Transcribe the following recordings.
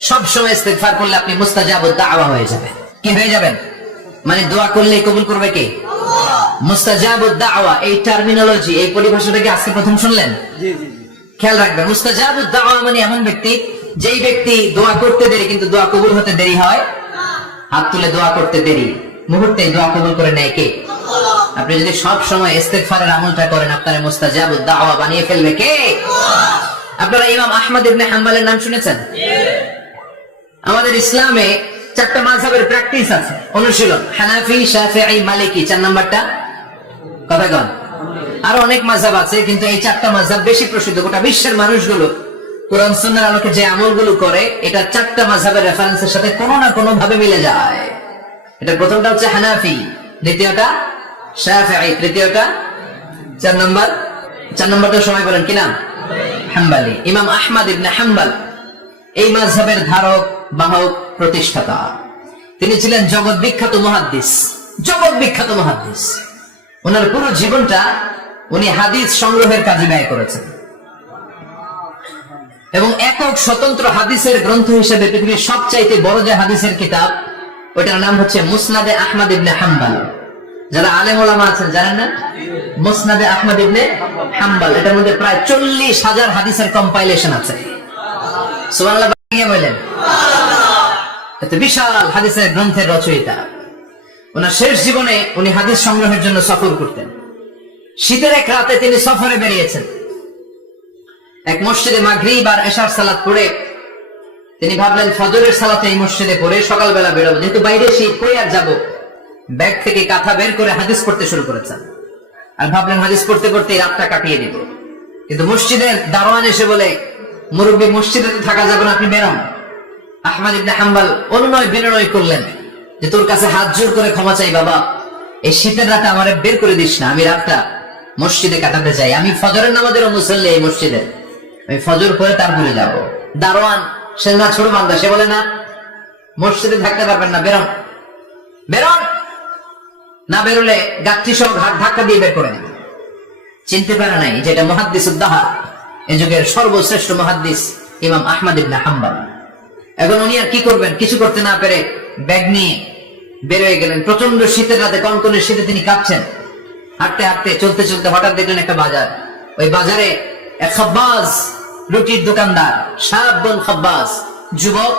সব সময় ইস্তিগফার করলে আপনি মুস্তাজাবুদ দাওয়া হয়ে যাবেন। কি হয়ে যাবেন? মানে দোয়া করলেই কবুল করবে কে? মুস্তাজাবুদ দাওয়া, এই টার্মিনোলজি, এই পরিভাষাটা কি আজকে প্রথম শুনলেন? জি জি জি। খেয়াল রাখবেন, মুস্তাজাবুদ দাওয়া মানে এমন ব্যক্তি, যেই ব্যক্তি দোয়া করতে দেরি কিন্তু দোয়া কবুল হতে দেরি হয়। হাত তুলে দোয়া করতে দেরি, মুহূর্তেই দোয়া কবুল করে নেয় কে? আপনি যদি সব সময় ইস্তিগফারের আমলটা করেন, আপনার মুস্তাজাবুদ দাওয়া বানিয়ে ফেলবে কে? আপনারা ইমাম আহমদ ইবনে হাম্বলের নাম শুনেছেন? আমাদের ইসলামে চারটা মাযহাবের প্র্যাকটিস আছে, অনুশীলন। হানাফি, শাফিঈ, মালিকি, 4 নাম্বারটা কথা কন। আরো অনেক মাযহাব আছে, কিন্তু এই চারটা মাযহাব বেশি প্রসিদ্ধ। গোটা বিশ্বের মানুষগুলো কোরআন সুন্নাহর আলোকে যে আমলগুলো করে, এটা চারটা মাযহাবের রেফারেন্সের সাথে কোনো না কোনো ভাবে মিলে যায়। এটা প্রথমটা হচ্ছে হানাফি, দ্বিতীয়টা শাফিঈ, তৃতীয়টা 4 নম্বরটা সবাই বলেন কি নাম? হাম্বলি। ইমাম আহমদ ইবনে হাম্বল এই মাযহাবের ধারক, বাহক, প্রতিষ্ঠাতা। তিনি ছিলেন জগৎ বিখ্যাত মুহাদ্দিস, জগৎ বিখ্যাত মুহাদ্দিস। ওনার পুরো জীবনটা উনি হাদিস সংগ্রহের কাজে ব্যয় করেছেন, এবং একক স্বতন্ত্র হাদিসের গ্রন্থ হিসেবে পৃথিবীর সবচাইতে বড় যে হাদিসের কিতাব, ওটার নাম হচ্ছে মুসনাদে আহমদ ইবনে হাম্বল। যারা আলেম ওলামা আছেন জানেন না? মুসনাদে আহমদ ইবনে হাম্বল, এটার মধ্যে প্রায় 40,000 হাদিসের কম্পাইলেশন আছে। সুবহানাল্লাহ বলেন। এত বিশাল হাদিসের গ্রন্থের রচয়িতা। ওনার শেষ জীবনে উনি হাদিস সংগ্রহের জন্য সফর করতেন। শীতের এক রাতে তিনি সফরে বেরিয়েছেন। এক মসজিদে মাগরিব আর এশার সালাত পড়ে তিনি ভাবলেন ফজরের সালাতে এই মসজিদে পড়ে সকালবেলা বেরোবো, যেহেতু বাইরে শীত, কই আর যাবো। ব্যাগ থেকে কাঁথা বের করে হাদিস পড়তে শুরু করেছেন, আর ভাবলেন হাদিস পড়তে পড়তে রাতটা কাটিয়ে দিব। কিন্তু মসজিদের দারোয়ান এসে বলে, মুরব্বী, মসজিদে তো থাকা যাবে না, আপনি বেরোন। আহমদ ইবনে হাম্বল অনুনয় বিনয় করলেন যে তোর কাছে হাত জোর করে ক্ষমা চাই বাবা, এই শীতের রাতে আমারে বের করে দিস না, আমি রাতটা মসজিদে কাটাতে চাই। আমি ফজরের নামাজের মুসল্লি এই মসজিদে, আমি ফজর করে তারপরে যাব। দারোয়ান সে না ছোট বান্দা, সে বলে না, মসজিদে থাকতে পারবেন না, বেরোন বেরোন। না বেরোলে গাঠি সহ ঘাট ধাক্কা দিয়ে বের করে নেবে। চিনতে পারে নাই যেটা মুহাদ্দিসুদ দাহর, এই যুগের সর্বশ্রেষ্ঠ মুহাদ্দিস ইমাম আহমদ ইবনে হাম্বল। এখন উনি আর কি করবেন, কিছু করতে না পেরে ব্যাগ নিয়ে বের হয়ে গেলেন। প্রচন্ড শীতের রাতে, কনকনে শীতে তিনি কাঁপছেন। হাঁটতে হাঁটতে চলতে চলতে হঠাৎ দেখলেন একটা বাজার। ওই বাজারে এক খাব্বাজ, রুটির দোকানদার, শাবুন খাব্বাজ, যুবক,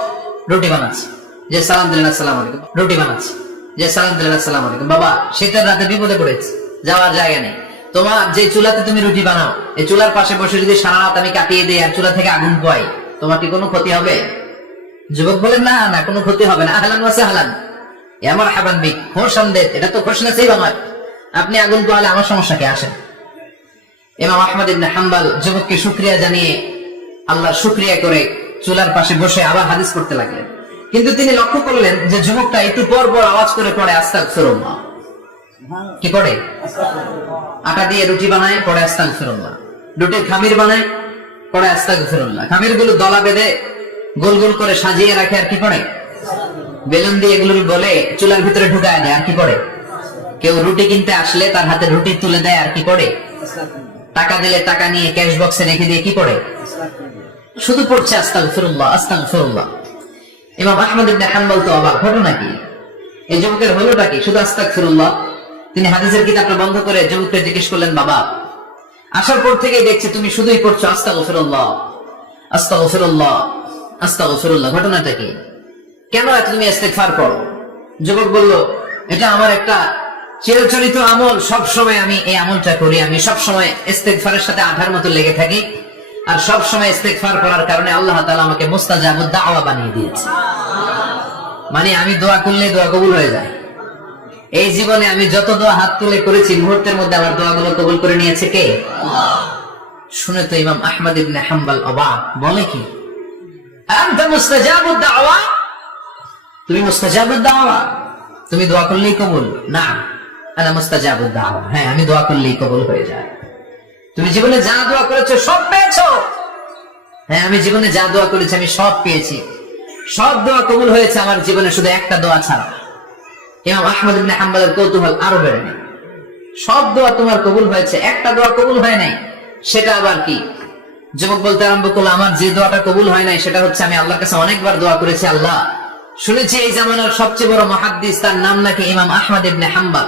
রুটি বানাচ্ছে। যে সালাম দিলেন আসসালামু আলাইকুম, রুটি বানাচ্ছে। যে সালাম দিলেন আসসালামু আলাইকুম। বাবা, শীতের রাতে বিপদে পড়েছে, যাওয়ার জায়গা নেই। তোমার যে চুলাতে তুমি রুটি বানাও, এই চুলার পাশে বসে যদি সারা রাত আমি কাটিয়ে দিই আর চুলা থেকে আগুন পাই, তোমার কি কোনো ক্ষতি হবে? যুবক বলেন, না না, কোনো ক্ষতি হবে না। আহলান ওয়া সাহলান, আমার হাবান বিক, খোশ আমদেদ, এটা তো খোশ নসিব আমার। আপনি আগুন পোহালে আমার সমস্যা কি? আসেন। ইমাম আহমদ ইবনে হাম্বল যুবককে শুকরিয়া জানিয়ে, আল্লাহর শুকরিয়া করে চুলার পাশে বসে আবার হাদিস পড়তে লাগলেন। কিন্তু তিনি লক্ষ্য করলেন যে যুবকটা একটু পর পর আওয়াজ করে পড়ে আস্তাগফিরুল্লাহ। কি পড়ে? আটা দিয়ে রুটি বানায়, পড়ে আস্তাগফিরুল্লাহ। রুটির খামির বানায়, পড়ে আস্তাগফিরুল্লাহ। খামির গুলো দলা বেঁধে গোল গোল করে সাজিয়ে রাখে, আর কি পড়ে? বেলুন দিয়ে এগুলো বলে চুলার ভিতরে ঢুকায় দেয়, আর কি পড়ে? কেউ রুটি কিনতে আসলে তার হাতে রুটি তুলে দেয়, আর কি পড়ে? টাকা দিলে টাকা নিয়ে ক্যাশ বক্সে রেখে দিয়ে কি পড়ে? শুধু পড়ছে আস্তাগফিরুল্লাহ, আস্তাগফিরুল্লাহ। ইমাম আহমদ ইবনে হাম্বল তো অবাক, ঘটনা কি? এই যুবকের হলোটা কি? শুধু আস্তাগফিরুল্লাহ। তিনি হাদিসের কিতাবটা বন্ধ করে যুবককে জিজ্ঞেস করলেন, বাবা, আসার পর থেকেই দেখছি তুমি শুধুই পড়ছো আস্তাগফিরুল্লাহ, আস্তাগফিরুল্লাহ, আস্তাগফিরুল্লাহ, ঘটনাটা কি? কেন এত তুমি ইস্তিগফার করো? যুবক বলল, এটা আমার একটা চিরচরিত আমল, সব সময় আমি এই আমলটা করি। আমি সব সময় ইস্তিগফারের সাথে আঠার মতো লেগে থাকি, আর সব সময় ইস্তিগফার করার কারণে আল্লাহ তাআলা আমাকে মুস্তাজাবুদ দাওয়া বানিয়ে দিয়েছে। মানে আমি দোয়া করলে দোয়া কবুল হয়ে যায়। এই জীবনে আমি যত দোয়া হাত তুলে করেছি, মুহূর্তের মধ্যে আমার দোয়াগুলো কবুল করে নিয়েছে কে? শুনে তো ইমাম আহমদ ইবনে হাম্বল অবাক, বলে কি, আনতা মুস্তাজাবুদ দাওয়া? তুমি মুস্তাজাবুদ দাওয়া? তুমি দোয়া করলেই কবুল? না, আনা মুস্তাজাবুদ দাওয়া। হ্যাঁ, আমি দোয়া করলেই কবুল হয়ে যায়। তুমি জীবনে যা দোয়া করেছো সব পেয়েছো? হ্যাঁ, আমি জীবনে যা দোয়া করেছি আমি সব পেয়েছি। সব দোয়া কবুল হয়েছে আমার জীবনে, শুধু একটা দোয়া ছাড়া। ইমাম আহমদ ইবনে হাম্বলের কৌতূহল আরো বেড়ে গেল। সব দোয়া তোমার কবুল হয়েছে, একটা দোয়া কবুল হয় নাই, সেটা আবার কি? যুবক বলতে আরম্ভ করলো, আমার যে দোয়াটা কবুল হয় নাই সেটা হচ্ছে আমি আল্লাহর কাছে অনেকবার দোয়া করেছি, আল্লাহ শুনেছি এই জামানার সবচেয়ে বড় মুহাদ্দিস, তার নাম নাকি ইমাম আহমদ ইবনে হাম্বল।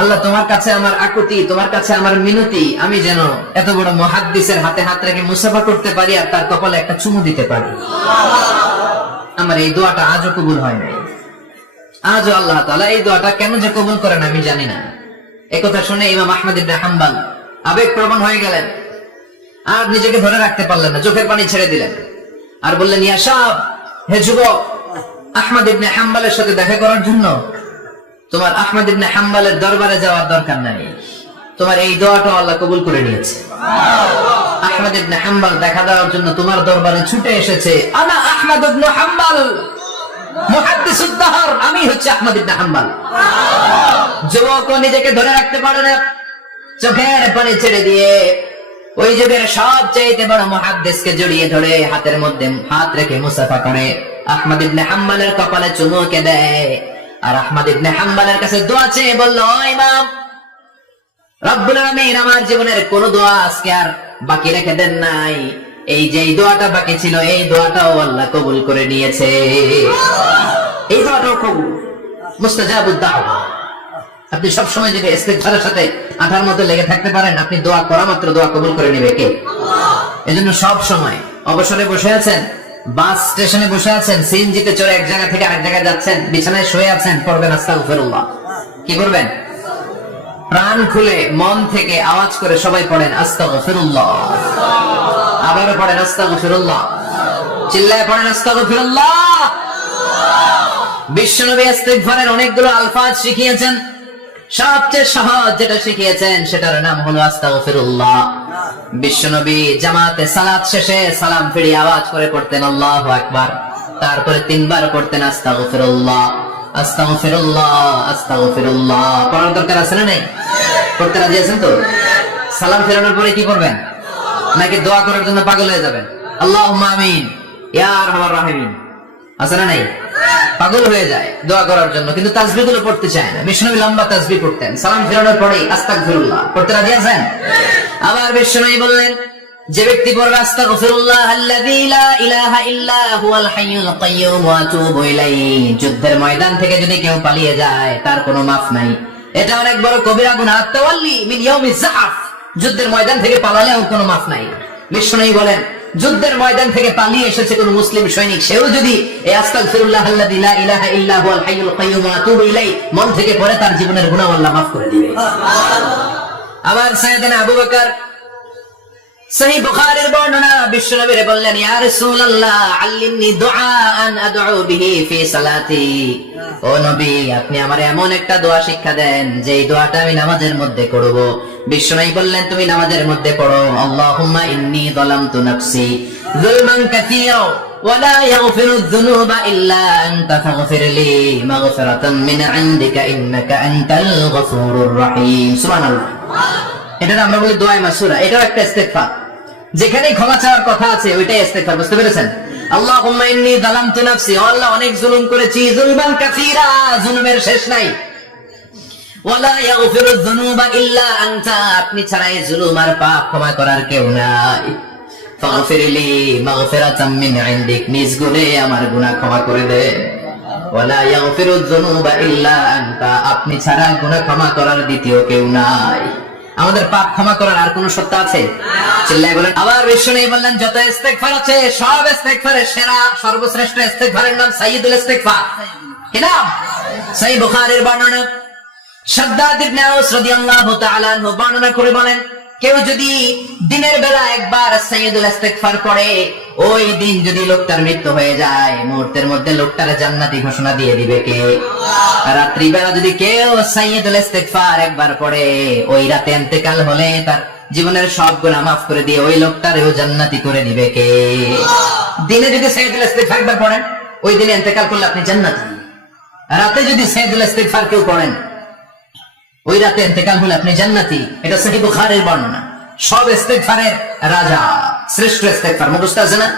আল্লাহ তোমার কাছে আমার আকুতি, তোমার কাছে আমার মিনতি, আমি যেন এত বড় মুহাদ্দিসের হাতে হাত রেখে মুসাফা করতে পারি আর তার কপালে একটা চুমু দিতে পারি। আমার এই দোয়াটা আজও কবুল হয় নাই। আজও আল্লাহ তাআলা এই দোয়াটা কেন যে কবুল করেন আমি জানি না। একথা শুনে ইমাম আহমদ ইবনে হাম্বল আবেগপ্রবণ হয়ে গেলেন, আর নিজেকে ধরে রাখতে পারলেন না, চোখের পানি ছেড়ে দিলেন আর বললেন, ইয়া শাব, হে যুবক, আহমদ ইবনে হাম্বলের সাথে দেখা করার জন্য তোমার আহমদ ইবনে হাম্বলের দরবারে যাওয়ার দরকার নাই, তোমার এই দোয়াটা আল্লাহ কবুল করে নিয়েছে। আহমদ ইবনে হাম্বল দেখা দেওয়ার জন্য তোমার দরবারে ছুটে এসেছে। আনা আহমদ ইবনে হাম্বল মুহাদ্দিসুদ দাহর, আমি হচ্ছে আহমদ ইবনে হাম্বল। যুবক নিজেকে ধরে রাখতে পারে না, চোখের পানি ছেড়ে দিয়ে ওই যুগের সবচাইতে বড় মুহাদ্দিসকে জড়িয়ে ধরে হাতের মধ্যে হাত রেখে মুসাফা করে আহমদ ইবনে হাম্বলের কপালে চুমুকে দেয়। আর আহমদ ইবনে হাম্বলের কাছে দোয়া চেয়ে বলল, ও ইমাম, রব্বুল আলামিন আমার জীবনের কোন দোয়া আজকে আর বাকি রেখে দেন নাই, এই যে এই দোয়াটা বাকি ছিল এই দোয়াটাও আল্লাহ কবুল করে নিয়েছে। এই দোয়াটাও কবুল, মুস্তাজাবুদ দাওয়া। আপনি সবসময় যদি ইস্তিগফারের সাথে আঠার মতো লেগে থাকতে পারেন, আপনি দোয়া করা মাত্র দোয়া কবুল করে নেবে কে? এজন্য সব সময় অবসরে বসে আছেন, বাস স্টেশনে বসে আছেন, সিএনজিতে চড়ে এক জায়গা থেকে আরেক জায়গায় যাচ্ছেন, বিছানায় শুয়ে আছেন, পড়বেন আস্তাগফিরুল্লাহ। কি করবেন? প্রাণ খুলে মন থেকে আওয়াজ করে সবাই পড়েন আস্তাগফিরুল্লাহ, আবারও পড়েন আস্তাগফিরুল্লাহ, চিল্লায় পড়েন আস্তাগফিরুল্লাহ। বিশ্বনবী ইস্তিগফারের অনেকগুলো আলফাজ শিখিয়েছেন, সবচেয়ে সহজ যেটা শিখিয়েছেন সেটার নাম হলো আস্তাগফিরুল্লাহ। বিশ্বনবী জামাতে সালাত শেষে সালাম ফিরিয়ে আওয়াজ করে পড়তেন আল্লাহু আকবার, তারপরে 3 বার পড়তেন আস্তাগফিরুল্লাহ, আস্তাগফিরুল্লাহ, আস্তাগফিরুল্লাহ। পড়ার দরকার আছে না নাই? পড়তে রাজি আছেন তো? সালাম ফেরানোর পরে কি করবেন? নাকি দোয়া করার জন্য পাগল হয়ে যাবেন? আল্লাহুম্মা আমিন ইয়া আরহামার রাহিমিন, আছে না নাই? পাগল হয়ে যায় দোয়া করার জন্য, কিন্তু তাসবিহগুলো পড়তে চায় না। বিশ্বনবী লম্বা তাসবিহ পড়তেন, সালাম ফেরানোর পরে আস্তাগফিরুল্লাহ। পড়তে রাজি আছেন? আবার বিশ্বনবী বললেন, যে ব্যক্তি পড়বে আস্তাগফিরুল্লাহ আল্লাযী লা ইলাহা ইল্লা হুয়াল হাইয়ুল কাইয়্যুম ওয়া আতুবু ইলাইহি, যুদ্ধের ময়দান থেকে যদি কেউ পালিয়ে যায় তার কোনো মাফ নাই। এটা অনেক বড় কবিরা গুনাহ, তাওয়াল্লি মিন ইয়াউমিজ যাহফ, যুদ্ধের ময়দান থেকে পালালেও কোনো মাফ নাই। বিশ্বনবী বলেন, যুদ্ধের ময়দান থেকে পালিয়ে এসেছে কোন মুসলিম সৈনিক, সেও যদি এই আস্তাগফিরুল্লাহ আল্লাযী লা ইলাহা ইল্লা হুয়াল হাইয়ুল কাইয়্যুম ওয়া আতুবু ইলাইহি মন থেকে পড়ে, তার জীবনের গুনাহ আল্লাহ মাফ করে দিবেন। আবার সাইয়েদনা আবু বকর, সহিহ বুখারীর বর্ণনা, বিশ্বনবী বললেন, ইয়া রাসূলুল্লাহ আল্লিমনি দুআআন আদউ বিহি ফি সালাতি, ও নবী আপনি আমারে এমন একটা দোয়া শিক্ষা দেন যে এই দোয়াটা আমি নামাজের মধ্যে করব। বিশ্বনবী বললেন, তুমি নামাজের মধ্যে পড়ো, আল্লাহুম্মা ইন্নী যালামতু নাফসি যুলমান কাসীরা ওয়া লা ইয়াগফিরুয যুনুবা ইল্লা আনতা ফাগফিরলি মাগফিরাতাম মিন ইনদিকা ইন্নাকা আনতাল গফুরুর রহিম। সুবহানাল্লাহ। এটা আমরা বলি দোয়া মাসুরা, এটাও একটা ইস্তিগফার। যেখানে ক্ষমা চাওয়ার কথা আছে ওইটাই ইস্তিগফার, বুঝতে পেরেছেন? আল্লাহুম্মা ইন্নী যালামতু নাফসি, ও আল্লাহ অনেক জুলুম করেছি, যুলমান কাসীরা, জুলুমের শেষ নাই। ওয়া লা ইয়াগফিরুয যুনুবা ইল্লা আনতা, আপনি ছাড়া এই জুলুম আর পাপ ক্ষমা করার কেউ নাই। ফাগফিরলি মাগফিরাতাম মিন ইনদিক, নিজ গুণে আমার গুনাহ ক্ষমা করে দে। ওয়া লা ইয়াগফিরুয যুনুবা ইল্লা আনতা, আপনি ছাড়া গুনাহ ক্ষমা করার দ্বিতীয় কেউ নাই। আমাদের পাপ ক্ষমা করার আর কোন সত্তা আছে? চিল্লায় বলেন। আবার বিশ্বনবী বললেন, যত ইস্তিগফার আছে সব ইস্তিগফারের সেরা সর্বশ্রেষ্ঠ ইস্তিগফারের নাম সাইয়্যিদুল ইস্তিগফার। কি নাম? সহিহ বুখারীর বর্ণনা, শাদ্দাদ ইবনে আউস রাদিয়াল্লাহু তাআলা আনহু বর্ণনা করে বলেন, কেউ যদি দিনের বেলা একবার সাইয়্যিদুল ইস্তিগফার পড়ে, ওই দিন যদি লোকটার মৃত্যু হয়ে যায়, মুহূর্তের মধ্যে লোকটার জান্নাতি ঘোষণা দিয়ে দিবে কে? রাত্রি বেলা যদি কেউ সাইয়্যিদুল ইস্তিগফার একবার পড়ে, ওই রাতে ইন্তেকাল হলে তার জীবনের সব গুনাহ মাফ করে দিয়ে ওই লোকটারও জান্নাতি করে দিবে কে? দিনে যদি সাইয়্যিদুল ইস্তিগফার একবার পড়েন, ওই দিনে ইন্তেকাল করলে আপনি জান্নাতি। রাতে যদি সাইয়্যিদুল ইস্তিগফার কেউ পড়েন, ওই রাতে ইন্তেকাল হলে আপনি জান্নাতি। এটা সহিহ বুখারীর বর্ণনা। সব ইস্তিগফারের রাজা, শ্রেষ্ঠ ইস্তিগফার। মুখস্থ আছে না?